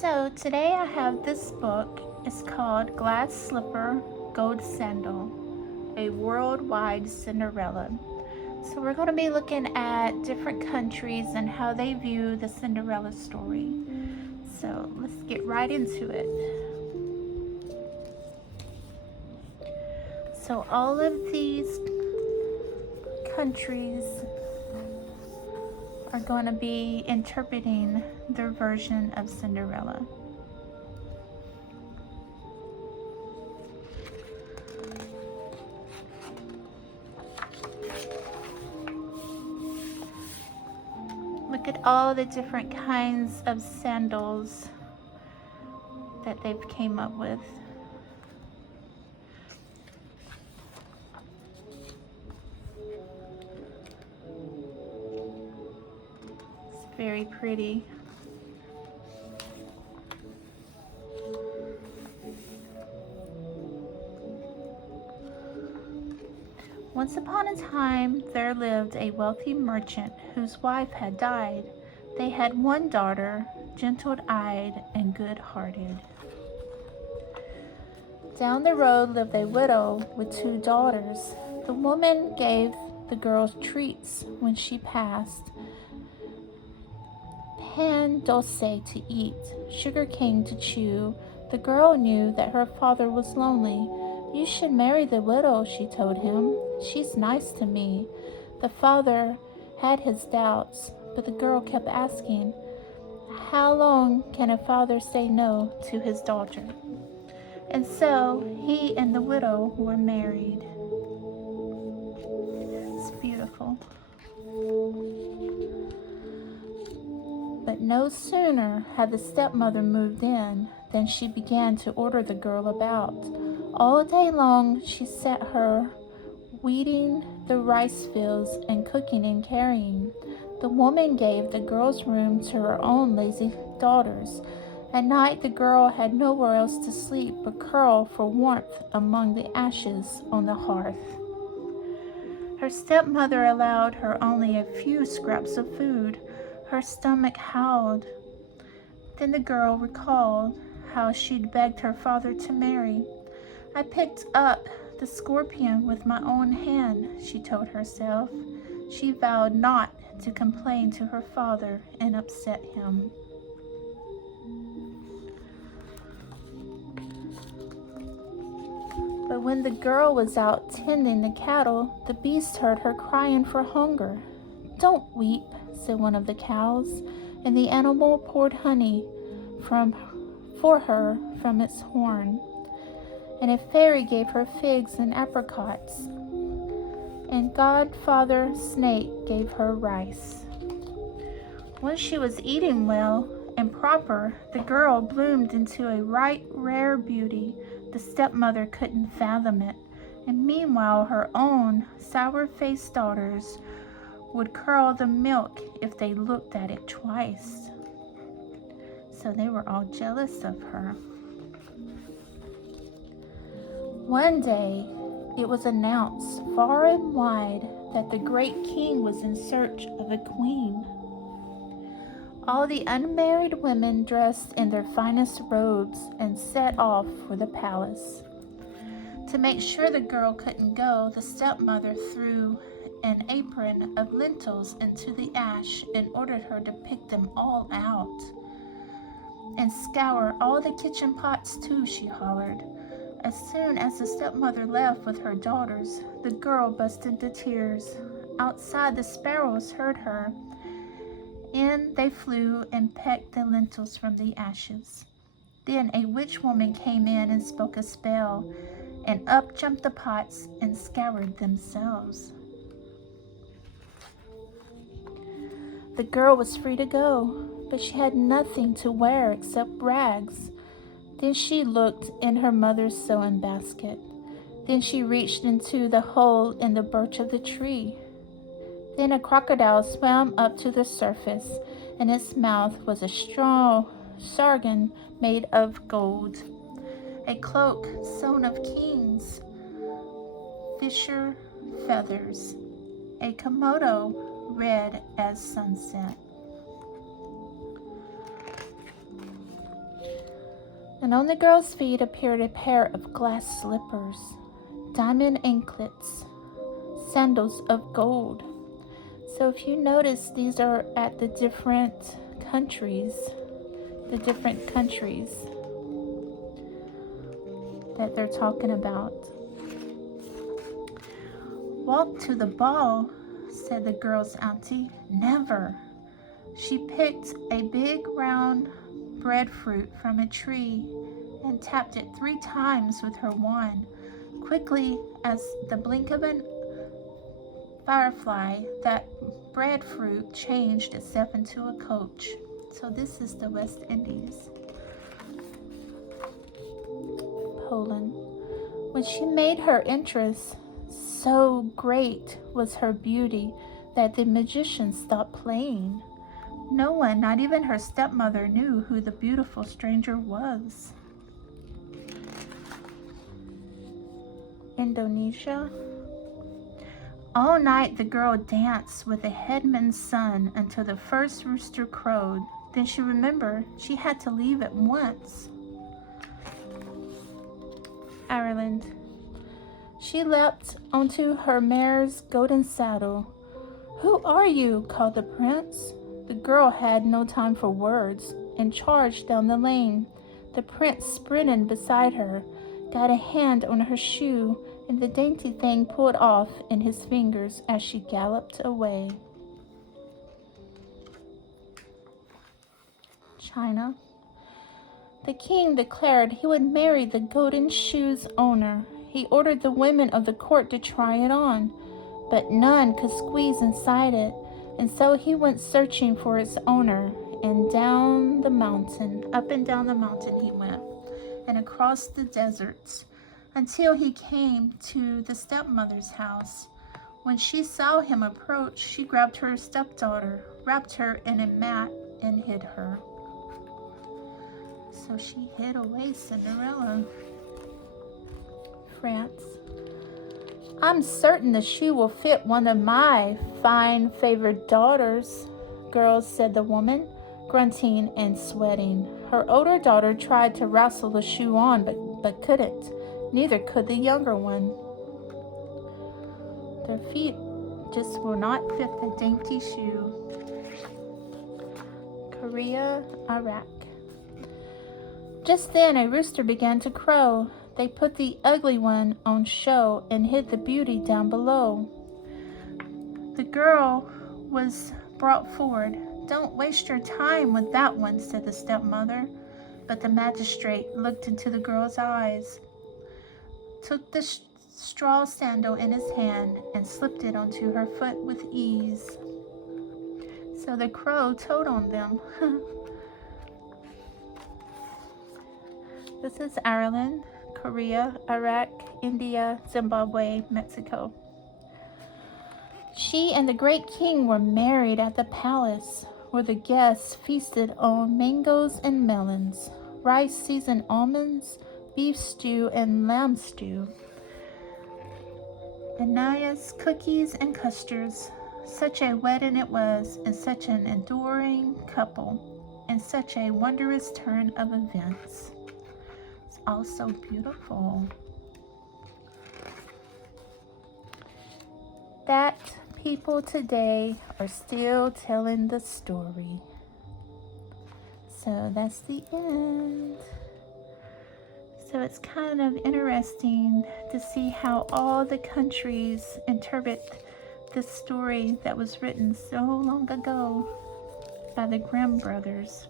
So today I have this book. It's called Glass Slipper, Gold Sandal, a Worldwide Cinderella. So we're going to be looking at different countries and how they view the Cinderella story. So let's get right into it. So all of these countries are going to be interpreting their version of Cinderella. Look at all the different kinds of sandals that they've came up with. It's very pretty. Once upon a time, there lived a wealthy merchant whose wife had died. They had one daughter, gentle-eyed and good-hearted. Down the road lived a widow with two daughters. The woman gave the girls treats when she passed. Pan dulce to eat, sugar cane to chew. The girl knew that her father was lonely. "You should marry the widow," she told him. "She's nice to me." The father had his doubts, but the girl kept asking, how long can a father say no to his daughter? And so he and the widow were married. It's beautiful. But no sooner had the stepmother moved in than she began to order the girl about. All day long she set her weeding the rice fields and cooking and carrying. The woman gave the girl's room to her own lazy daughters. At night the girl had nowhere else to sleep but curl for warmth among the ashes on the hearth. Her stepmother allowed her only a few scraps of food. Her stomach howled. Then the girl recalled how she'd begged her father to marry. "I picked up the scorpion with my own hand," she told herself. She vowed not to complain to her father and upset him. But when the girl was out tending the cattle, the beast heard her crying for hunger. "Don't weep," said one of the cows, and the animal poured honey for her from its horn. And a fairy gave her figs and apricots, and Godfather Snake gave her rice. Once she was eating well and proper, the girl bloomed into a right rare beauty. The stepmother couldn't fathom it, and meanwhile her own sour-faced daughters would curdle the milk if they looked at it twice. So they were all jealous of her. One day, it was announced far and wide that the great king was in search of a queen. All the unmarried women dressed in their finest robes and set off for the palace. To make sure the girl couldn't go, the stepmother threw an apron of lentils into the ash and ordered her to pick them all out. "And scour all the kitchen pots too," she hollered. As soon as the stepmother left with her daughters, the girl burst into tears. Outside, the sparrows heard her. In they flew and pecked the lentils from the ashes. Then a witch woman came in and spoke a spell, and up jumped the pots and scoured themselves. The girl was free to go, but she had nothing to wear except rags. Then she looked in her mother's sewing basket. Then she reached into the hole in the birch of the tree. Then a crocodile swam up to the surface. In its mouth was a strong sargon made of gold, a cloak sewn of kings' fisher feathers, a komodo red as sunset. And on the girl's feet appeared a pair of glass slippers, diamond anklets, sandals of gold. So if you notice, these are at the different countries that they're talking about. Walk to the ball, said the girl's auntie. Never. She picked a big round breadfruit from a tree and tapped it 3 times with her wand. Quickly as the blink of an firefly, that breadfruit changed itself into a coach. So this is the West Indies. Poland. When she made her entrance, so great was her beauty that the magician stopped playing. No one, not even her stepmother, knew who the beautiful stranger was. Indonesia. All night the girl danced with the headman's son until the first rooster crowed. Then she remembered she had to leave at once. Ireland. She leapt onto her mare's golden saddle. "Who are you?" called the prince. The girl had no time for words and charged down the lane. The prince sprinted beside her, got a hand on her shoe, and the dainty thing pulled off in his fingers as she galloped away. China. The king declared he would marry the golden shoe's owner. He ordered the women of the court to try it on, but none could squeeze inside it, and so he went searching for its owner, and up and down the mountain he went, and across the deserts, until he came to the stepmother's house. When she saw him approach, she grabbed her stepdaughter, wrapped her in a mat, and hid her. So she hid away Cinderella. France. "I'm certain the shoe will fit one of my fine favored daughters," girls, said the woman, grunting and sweating. Her older daughter tried to wrestle the shoe on, but couldn't. Neither could the younger one. Their feet just will not fit the dainty shoe. Korea, Iraq. Just then a rooster began to crow. They put the ugly one on show and hid the beauty down below. The girl was brought forward. "Don't waste your time with that one," said the stepmother. But the magistrate looked into the girl's eyes, took the straw sandal in his hand, and slipped it onto her foot with ease. So the crow told on them. This is Ireland, Korea, Iraq, India, Zimbabwe, Mexico. She and the great king were married at the palace, where the guests feasted on mangoes and melons, rice-seasoned almonds, beef stew, and lamb stew, Ananias, cookies, and custards. Such a wedding it was, and such an adoring couple, and such a wondrous turn of events. It's all so beautiful. That people today are still telling the story. So that's the end. So it's kind of interesting to see how all the countries interpret this story that was written so long ago by the Grimm brothers.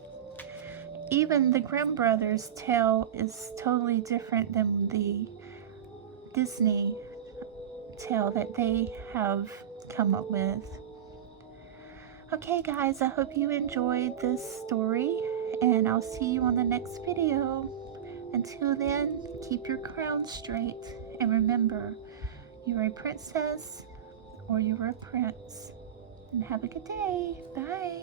Even the Grimm brothers' tale is totally different than the Disney tale that they have come up with. Okay guys, I hope you enjoyed this story, and I'll see you on the next video. Until then, keep your crown straight, and remember, you're a princess or you're a prince. And have a good day. Bye.